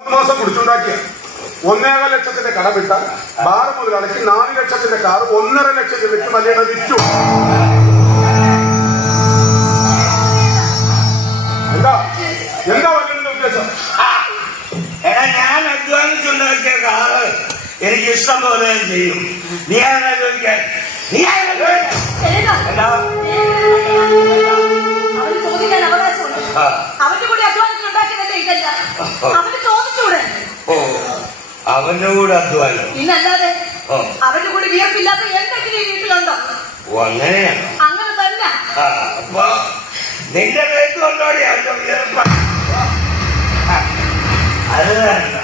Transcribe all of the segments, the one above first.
മാസം കുടിച്ചുണ്ടാക്കിയ ഒന്നേകാൽ ലക്ഷത്തിന്റെ കടമിട്ട ബാർ മുതലാളിക്ക് നാല് ലക്ഷത്തിന്റെ കാർ ഒന്നര ലക്ഷം രൂപയ്ക്ക് മലയുടെ വിറ്റു. എന്താ? എന്താ വല്യന്റെ ഉദ്ദേശം? എടാ ഞാൻ അധ്വാനിച്ചുണ്ടാക്കിയ കാറ് എനിക്ക് ഇഷ്ടം പോലെ ചെയ്യും. നീ ആരാ ചോദിക്കാൻ? നീ ആരാ. അവന്റെ കൂടി അധ്വാനിച്ചുണ്ടാക്കിയതല്ലേ ഇതല്ല? അവന് ചോദിച്ചൂടെ ഓ അവന്റെ കൂടെ അധ്വാനം. ഇന്നല്ലാതെ ഓ. അവന്റെ കൂടെ വിയർപ്പില്ലാത്ത എന്തെങ്കിലും വീട്ടിലുണ്ടോ? ഓ അങ്ങനെയാണോ. അങ്ങനെ തന്നെ. അപ്പൊ നിന്റെ പേര് കൊണ്ടോടി അവന്റെ വിയർപ്പ അത് വേണ്ട.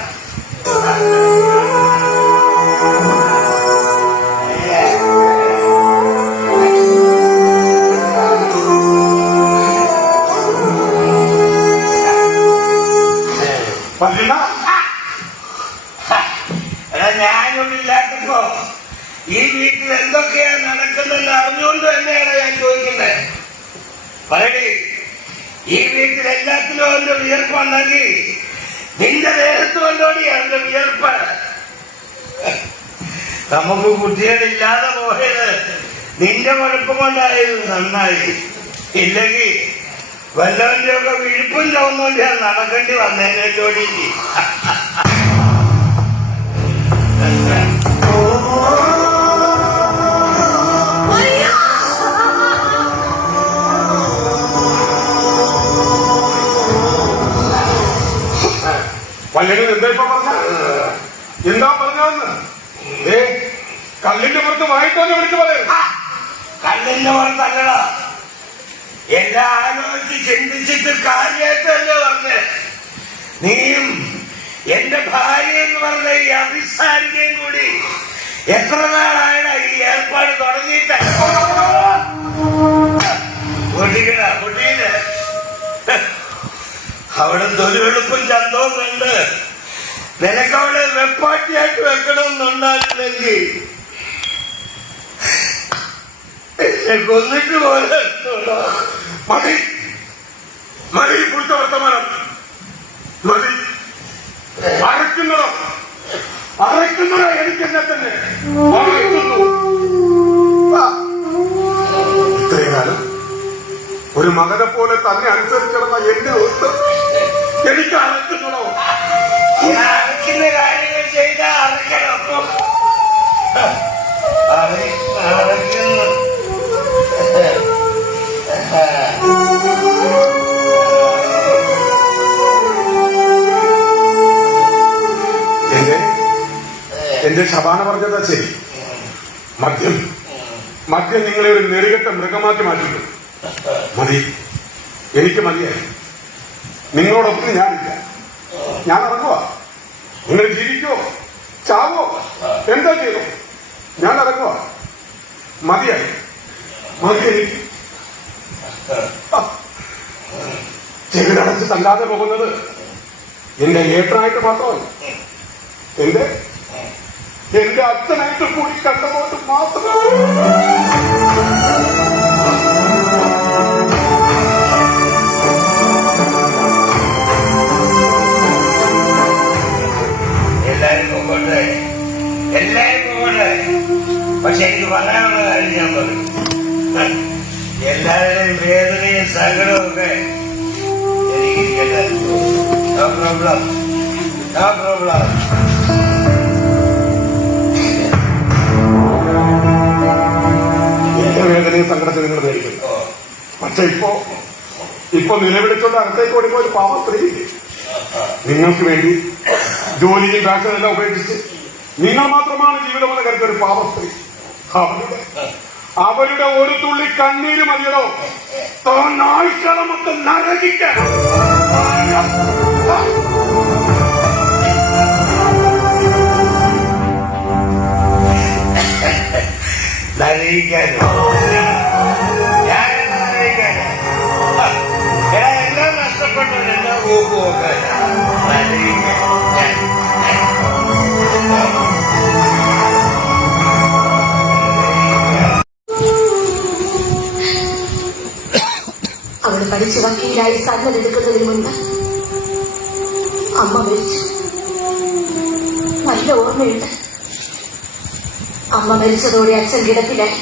എടാ ഞാനൊന്നില്ലാത്തപ്പോ ഈ വീട്ടിൽ എന്തൊക്കെയാണ് നടക്കുന്നത് അറിഞ്ഞുകൊണ്ട് തന്നെയാണ് ഞാൻ ചോദിക്കുന്നത് പറയടി ഈ വീട്ടിൽ എല്ലാത്തിലും അവന്റെ വിയർപ്പുണ്ടെങ്കിൽ നിന്റെ ദേഹത്ത് കൊണ്ടോടി അവന്റെ വിയർപ്പ്. നമുക്ക് കുട്ടികളില്ലാതെ പോയത് നിന്റെ കുഴപ്പം കൊണ്ടായിരുന്നു നന്നായി. ഇല്ലെങ്കിൽ വല്ലവന്റെ ഒക്കെ വിഴുപ്പും ചുവന്നുകൊണ്ട് ഞാൻ നടക്കേണ്ടി വന്നേനെ ജോലി. അയ്യോ! എന്താ ഇപ്പൊ പറഞ്ഞ? എന്താ പറഞ്ഞതെന്ന്? ഏ കല്ലിന്റെ പുറത്ത് വായിട്ടോന്ന് വിളിച്ചു പറയും. കല്ലിന്റെ പുറത്തല്ലടാ. എല്ലാം ആലോചിച്ച് ചിന്തിച്ചിട്ട് കാര്യമായിട്ടല്ലേ പറഞ്ഞ് നീയും എന്റെ ഭാര്യ എന്ന് പറഞ്ഞ ഈ അഭിസാരികയും കൂടി എത്ര നാളായടാ ഈ ഏർപ്പാട് തുടങ്ങിയിട്ട്? അവിടെ തൊലിവെളുപ്പും ചന്തവും കണ്ട് നിനക്കവിടെ വെപ്പാട്ടിയായിട്ട് വെക്കണമെന്നുണ്ടായിരുന്നെങ്കിൽ എന്നെ കൊന്നിട്ട് പോലെ മതി. മതി പുഴുത്ത വർത്തമാനം. മതി. അരയ്ക്കുന്നതോ അരയ്ക്കുന്നതോ എനിക്ക് എന്നെ തന്നെ. അരയ്ക്കുന്നു. ഇത്രയും കാലം ഒരു മകനെ പോലെ തന്നെ അനുസരിച്ചിടന്ന എന്റെ ഒത്ത് എനിക്ക് അരയ്ക്കുന്നതോ അരക്കുന്ന കാര്യങ്ങൾ പറഞ്ഞതാ ശരി. മദ്യം. മദ്യം നിങ്ങളെ ഒരു നെറികെട്ട മൃഗമാക്കി മാറ്റിട്ടു മതി. എനിക്ക് മതിയായി. നിങ്ങളോടൊപ്പം ഞാനില്ല. ഞാൻ ഇറങ്ങുക നിങ്ങൾ ജീവിക്കോ ചാവോ എന്താ ചെയ്തോ ഞാൻ ഇറങ്ങുക മതിയായി. മതി എനിക്ക്. ചെവിടടച്ച് തല്ലാതെ പോകുന്നത് എന്റെ ഏട്ടനായിട്ട് മാത്രമല്ല. എന്റെ എന്റെ അച്ഛനായിട്ട് കൂടി കണ്ടതുകൊണ്ട് മാത്രം. എല്ലാരും പോകട്ടെ. എല്ലാരും പോകട്ടെ. പക്ഷെ എനിക്ക് പറയാനുള്ള കാര്യം ഞാൻ പറയും. എല്ലാവരുടെയും വേദനയും സങ്കടവും ഒക്കെ നോ പ്രോബ്ലം നോ പ്രോബ്ലം വേദനയും സങ്കടത്തിൽ നിങ്ങൾ ധരിക്കുന്നു പക്ഷെ ഇപ്പോ ഇപ്പൊ നിലവിളിച്ചോണ്ട് അകത്തേക്ക് ഓടിപ്പോ ഒരു പാവ സ്ത്രീ നിങ്ങൾക്ക് വേണ്ടി ജോലിയും ഫാഷനെല്ലാം ഉപേക്ഷിച്ച് നിങ്ങൾ മാത്രമാണ് ജീവിതമെന്ന് കരുത്ത ഒരു പാവ സ്ത്രീ. അവരുടെ അവരുടെ ഒരു തുള്ളി കണ്ണീര് മതിയടോ. താൻ നായ്ക്കളമൊക്കെ നരകിക്കാൻ അവൾ പഠിച്ചു വക്കീലായി സന്നദ്ധെടുക്കുന്നതിന് മുൻപ് അമ്മ മരിച്ചു. നല്ല ഓർമ്മയുണ്ട്. അമ്മ മരിച്ചതോടെ അച്ഛൻ കിടപ്പിലായി.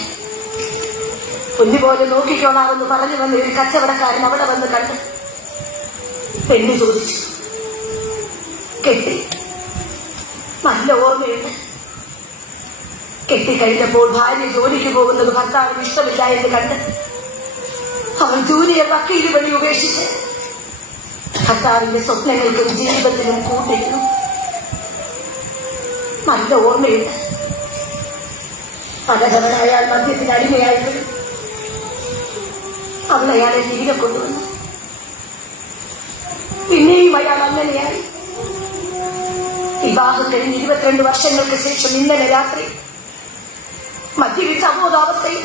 കുഞ്ഞുപോലെ നോക്കിക്കോളാമെന്ന് പറഞ്ഞു വന്ന ഒരു കച്ചവടക്കാരൻ അവിടെ വന്ന് കണ്ട്. പെണ്ണു ചോദിച്ചു. കെട്ടി. നല്ല ഓർമ്മയുണ്ട്. കെട്ടിക്കഴിഞ്ഞപ്പോൾ ഭാര്യ ജോലിക്ക് പോകുന്നത് ഭർത്താവിന് ഇഷ്ടമില്ല എന്ന് കണ്ട് അവൻ ജോലിയെ വക്കീൽ വഴി ഉപേക്ഷിച്ച് ഭർത്താവിന്റെ സ്വപ്നങ്ങൾക്കും ജീവിതത്തിനും കൂട്ടിരുന്നു നല്ല ഓർമ്മയുണ്ട്. പലതവണ അയാൾ മദ്യത്തിന് അടിമയായപ്പോഴും അവൾ അയാളെ തിരികെ കൊണ്ടുവന്നു. പിന്നെയും അയാൾ അങ്ങനെയായി വിവാഹം കഴിഞ്ഞ് ഇരുപത്തിരണ്ട് വർഷങ്ങൾക്ക് ശേഷം ഇന്നലെ രാത്രി മദ്യപിച്ച അബോധാവസ്ഥയിൽ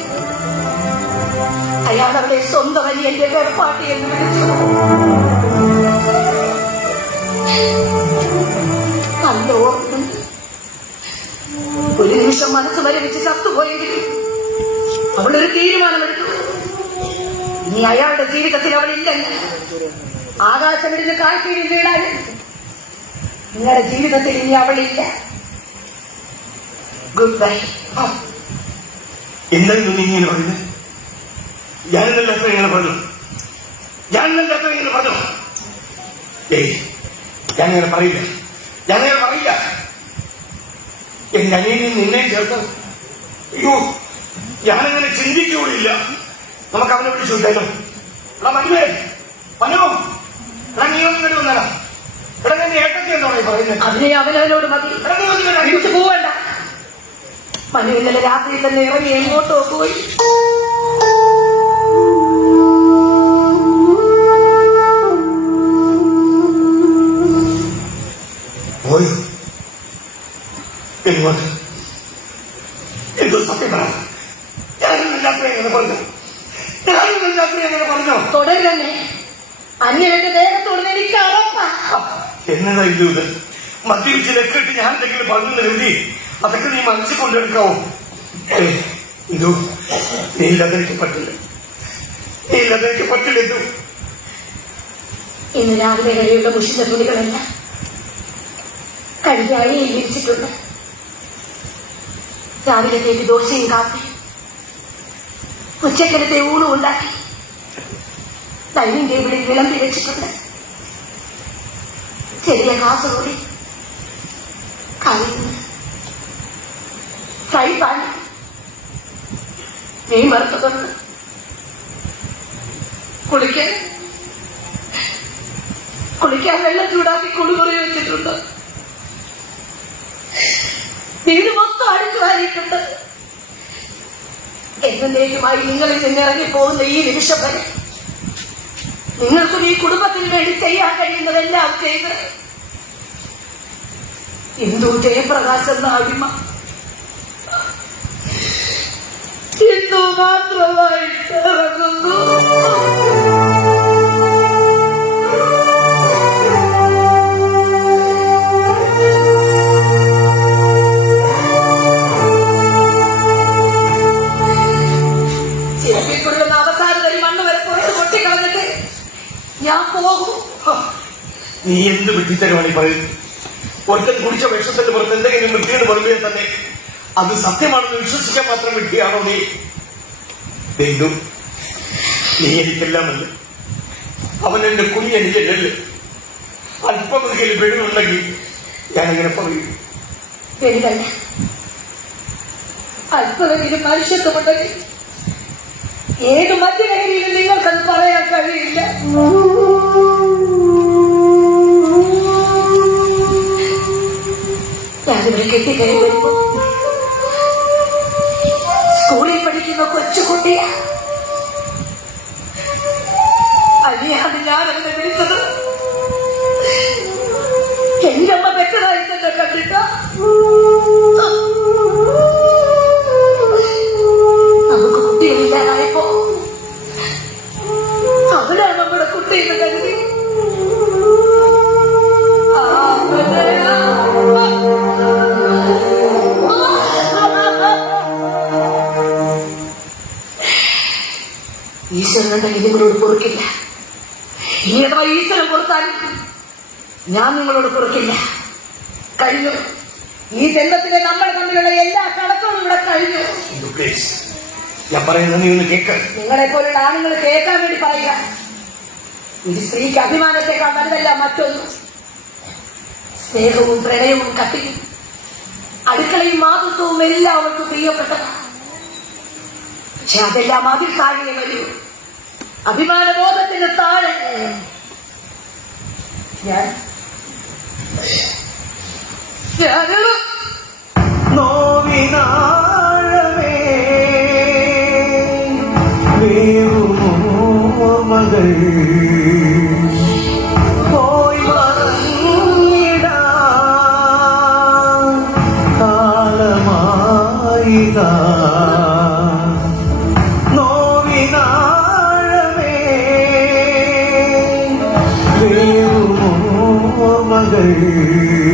അയാൾ അവരെ സ്വന്തം അനിയന്റെ വേർപ്പാട്ടി എന്ന് വിളിച്ചു. നല്ല ഓർമ്മയുണ്ട് ഒരു നിമിഷം മനസ്സ് മരവിച്ച് ചത്തുപോയെങ്കിലും അവളൊരു തീരുമാനമെടുത്തു. ഇനി അയാളുടെ ജീവിതത്തിൽ അവളില്ലെന്ന് ആകാശമിരുന്ന് കാൽക്കീഴിൽ വീണാലും നിങ്ങളുടെ ജീവിതത്തിൽ ഇനി അവളില്ല. ഗുഡ് ബൈ എന്തായിരുന്നു നീ ഇങ്ങനെ പറയുന്നത് ഞാനെന്നല്ല അത്ര ഇങ്ങനെ പറഞ്ഞു? ഞാനെന്നല്ല അത്ര ഇങ്ങനെ പറഞ്ഞു? ഏയ് ഞാനിങ്ങനെ പറയില്ല. ഞാനിങ്ങനെ പറയില്ല. എന്റെ അനിയനെ നിന്നെ ചേർത്ത്. അയ്യോ ഞാനങ്ങനെ ചിന്തിക്കൂടില്ല നമുക്ക് അവനെ വിളിച്ചു വിട്ടാലോ എടാ മനുവേ മനു എടാ നീ ഒന്നും ഇങ്ങോട്ട് വന്നേടാ എടാ ഞാൻ ഏട്ടത്തി എന്താണോ ഈ പറയുന്നത് അതിനെ അവനവനോട് മതി. അടിച്ചു തിരിച്ചു പോവണ്ട. മനു ഇന്നലെ രാത്രി തന്നെ ഇറങ്ങി എങ്ങോട്ടോ പോയി? തുടരുന്നേ എങ്ങോട്ട്? എന്റെ സത്യം പറ. ഞാനൊന്നും എങ്ങനെ പറഞ്ഞു. ഞാനൊന്നും എങ്ങനെ പറഞ്ഞു. തുടരുന്നേ. അന്യന്റെ ദേഹത്തോട് എനിക്ക് അറപ്പാ. എന്നതാ ഇല്ലു ഇത്? മദ്യപിച്ച് ലക്കിട്ട് ഞാൻ എന്തെങ്കിലും പറഞ്ഞു നിരവധി അതൊക്കെ നീ മനസ്സിൽ കൊണ്ടെടുക്കാവോ ഇതു നീ ഇല്ലാതെ എനിക്ക് പറ്റില്ല. നീ ഇല്ലാതെ എനിക്ക് പറ്റില്ല ഇതു ഇന്ന് രാവിലെ വരെയുള്ള മുഷിഞ്ഞ തുണികളെല്ലാം കഴുകായി വിരിച്ചിട്ടുണ്ട് രാവിലത്തേക്ക് ദോശയും കാപ്പി ഉച്ചക്കലത്തെ ഊണും ഉണ്ടാക്കി. ഡൈനിങ് ടേബിളിൽ വിളമ്പി വെച്ചിട്ടുണ്ട്. കൂടി കറി ഫ്രൈ പാൻ മീൻ വറുത്തതുണ്ട് കുളിക്കാൻ കുളിക്കാൻ വെള്ളം ചൂടാക്കി കുളിമുറി വെച്ചിട്ടുണ്ട്. വീട് മൊത്തം അടിച്ചു വാരിയിട്ടുണ്ട്. എന്നേക്കുമായി നിങ്ങളിൽ നിന്നിറങ്ങി പോകുന്ന ഈ നിമിഷം വരെ നിങ്ങൾക്കും ഈ കുടുംബത്തിന് വേണ്ടി ചെയ്യാൻ കഴിയുന്നതെല്ലാം ചെയ്ത്. ഹിന്ദു ജയപ്രകാശ് എന്ന അടിമ. ഹിന്ദു മാത്രമായിട്ട് ഇറങ്ങുന്നു. നീ എന്ത് വിഡ്ഢിത്തരമാണ് ഈ പറയുന്നത്? ഒരുത്തൻ കുടിച്ച വിഷത്തിന്റെ പുറത്ത് എന്തെങ്കിലും വൃത്തിയുടെ പറയുമ്പോൾ തന്നെ അത് സത്യമാണെന്ന് വിശ്വസിക്കാൻ മാത്രം വിഡ്ഢിയാണോ നീ? ദൈവം നീ എനിക്കെല്ലാമല്ല അവൻ എന്റെ കുഞ്ഞ് എനിക്കല്ലേ അല്പമെങ്കിലും ഞാൻ ഞാനങ്ങനെ പറയും. അല്പമെങ്കിലും മനുഷ്യത്വമുണ്ടെങ്കിൽ ഏത് മധ്യനഗരിയിലും നിങ്ങൾക്കത് പറയാൻ കഴിയില്ല. ഞാനിവിടെ സ്കൂളിൽ പഠിക്കുന്ന കൊച്ചുകുട്ടിയാ ഇനി അഥവാ ഈശ്വരൻ പൊറുത്താലും ഞാൻ നിങ്ങളോട് പൊറുക്കില്ല കഴിഞ്ഞു. ഈ ജന്മത്തിലെ നമ്മൾ തമ്മിലുള്ള എല്ലാ കണക്കും ഇവിടെ കഴിഞ്ഞു. ഞാൻ പറയുന്നത് നീ ഒന്ന് കേൾക്ക നിങ്ങളെ പോലുള്ള ആണുങ്ങൾ കേൾക്കാൻ വേണ്ടി പറയുക. ഒരു സ്ത്രീക്ക് അഭിമാനത്തെക്കാൾ വലുതല്ല മറ്റൊന്നും. സ്നേഹവും പ്രണയവും കത്തി. അടുക്കളയും മാതൃത്വവും എല്ലാം അവർക്ക് പ്രിയപ്പെട്ടതാണ്. പക്ഷെ അതെല്ലാം അതിൽ താഴെ വരൂ. അഭിമാനബോധത്തിന് താഴെ. ഞാൻ ഞാനൊരു നോവിനാഴമേ. വേറുമോർമകൾ away.